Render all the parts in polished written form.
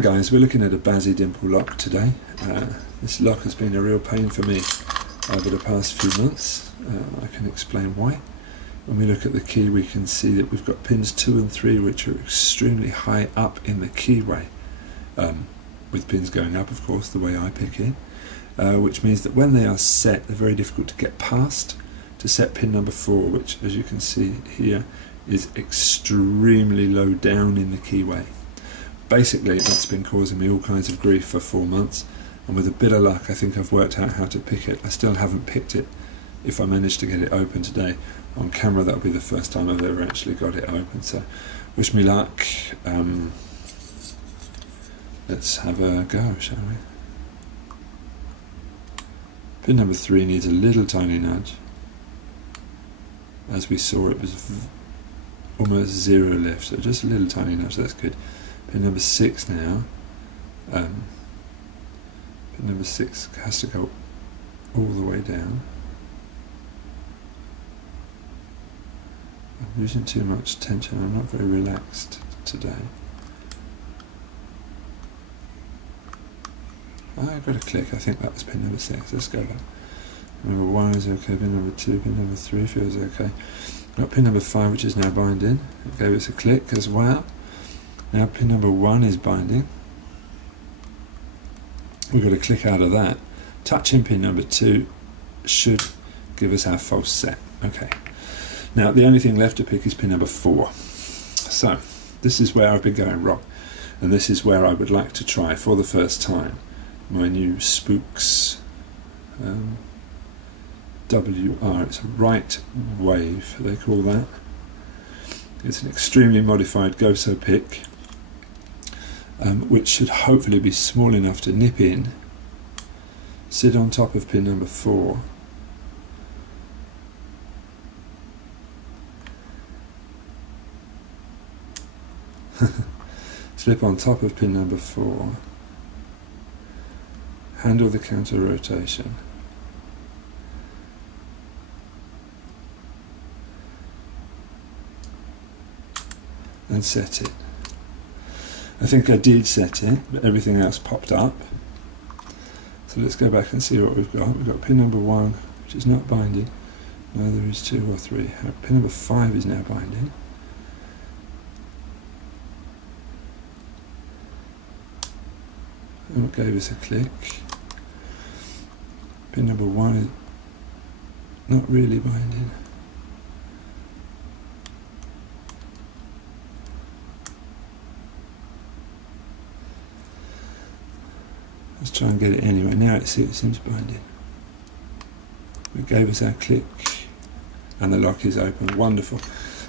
guys, we're looking at a Basi Dimple lock today. This lock has been a real pain for me over the past few months. I can explain why. When we look at the key, we can see that we've got pins 2 and 3 which are extremely high up in the keyway, with pins going up, of course, the way I pick it, which means that when they are set, they're very difficult to get past. To set pin number 4, which, as you can see here, is extremely low down in the keyway. Basically, that's been causing me all kinds of grief for 4 months, and with a bit of luck I think I've worked out how to pick it. I still haven't picked it. If I manage to get it open today on camera, that'll be the first time I've ever actually got it open, so wish me luck. Let's have a go, shall we? Pin number 3 needs a little tiny nudge. As we saw, it was almost 0 lift, so just a little tiny nudge, that's good. Pin number 6 now. Pin number 6 has to go all the way down. I'm using too much tension, I'm not very relaxed today. I've got a click, I think that was pin number 6, let's go back. Number 1 is okay, pin number 2, pin number 3 feels okay. Got pin number 5, which is now binding. It gave us a click as well. Now pin number 1 is binding. We've got a click out of that. Touching pin number 2 should give us our false set. Okay. Now the only thing left to pick is pin number 4. So this is where I've been going wrong, and this is where I would like to try for the first time my new Spooks WR. It's a right wave, they call that. It's an extremely modified Goso pick, which should hopefully be small enough to nip in, sit on top of pin number 4, slip on top of pin number 4, handle the counter rotation, and set it. I think I did set it, but everything else popped up. So let's go back and see what we've got. We've got pin number 1, which is not binding. Neither is 2 or 3. Pin number 5 is now binding. And it gave us a click. Pin number 1 is not really binding. Let's try and get it anyway. Now it seems binding. It gave us our click and the lock is open. Wonderful.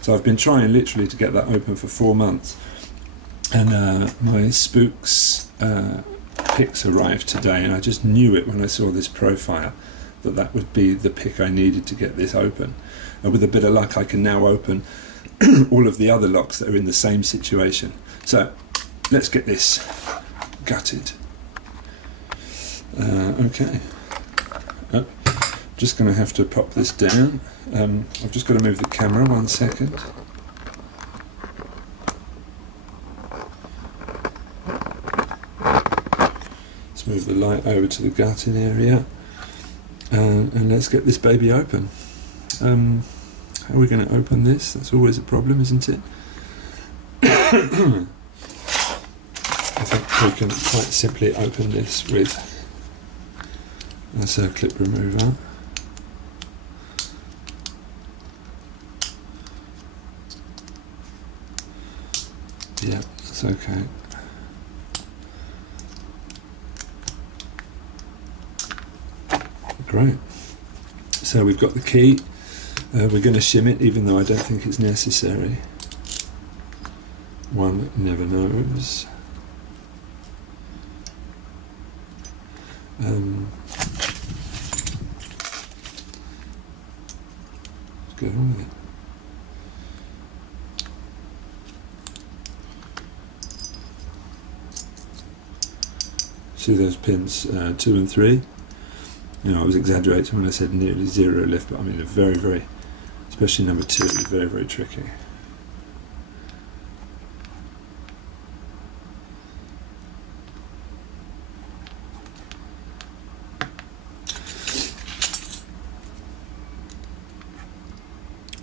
So I've been trying literally to get that open for 4 months, and my Spooks picks arrived today, and I just knew it when I saw this profile that that would be the pick I needed to get this open. And with a bit of luck I can now open all of the other locks that are in the same situation. So let's get this gutted. Okay, just going to have to pop this down. I've just got to move the camera 1 second. Let's move the light over to the gutting area, and let's get this baby open. How are we going to open this? That's always a problem, isn't it? I think we can quite simply open this with a circlip remover. Yeah, that's okay. Great. So we've got the key. We're going to shim it, even though I don't think it's necessary. One never knows. Let's get on with it. See those pins 2 and 3? You know, I was exaggerating when I said nearly 0 lift, but I mean a very, very, especially number 2, is very, very tricky.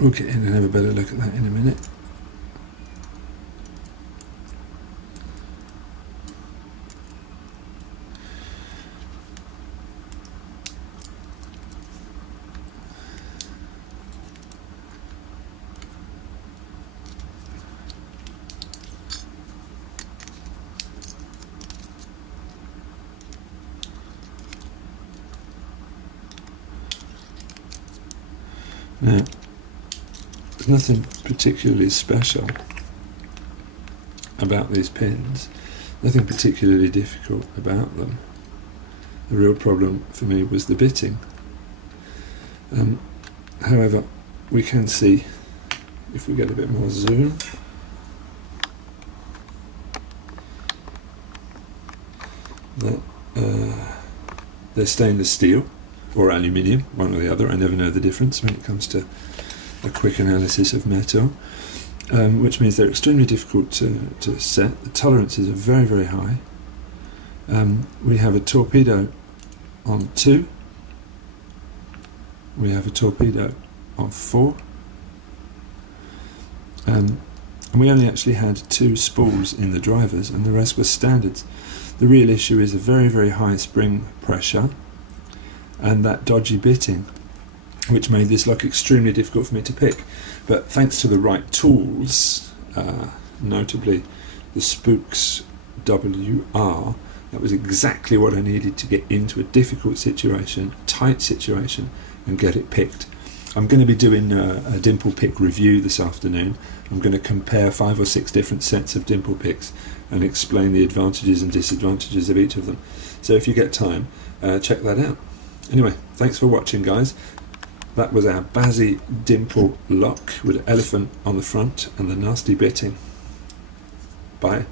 We'll get in and have a better look at that in a minute. Now, there's nothing particularly special about these pins, nothing particularly difficult about them. The real problem for me was the bitting. However, we can see, if we get a bit more zoom, that they're stainless steel or aluminium, one or the other. I never know the difference when it comes to a quick analysis of metal, which means they're extremely difficult to set. The tolerances are very, very high. We have a torpedo on 2, we have a torpedo on 4, and we only actually had 2 spools in the drivers, and the rest were standards. The real issue is a very, very high spring pressure and that dodgy bitting, which made this lock extremely difficult for me to pick. But thanks to the right tools, notably the Spooks WR, that was exactly what I needed to get into a difficult situation, tight situation, and get it picked. I'm going to be doing a dimple pick review this afternoon. I'm going to compare 5 or 6 different sets of dimple picks and explain the advantages and disadvantages of each of them. So if you get time, check that out. Anyway, thanks for watching, guys. That was our Basi Dimple lock with an elephant on the front and the nasty bitting. Bye.